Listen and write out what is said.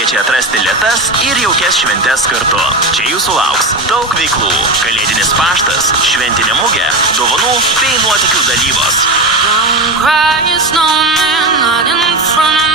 kviečia atrasti lėtas ir jaukias šventes kartu. Čia jūsų lauks daug veiklų, kalėdinis paštas, šventinė mugė, dovanų bei nuotykių dalybos. Don't cry, snowman, not in front of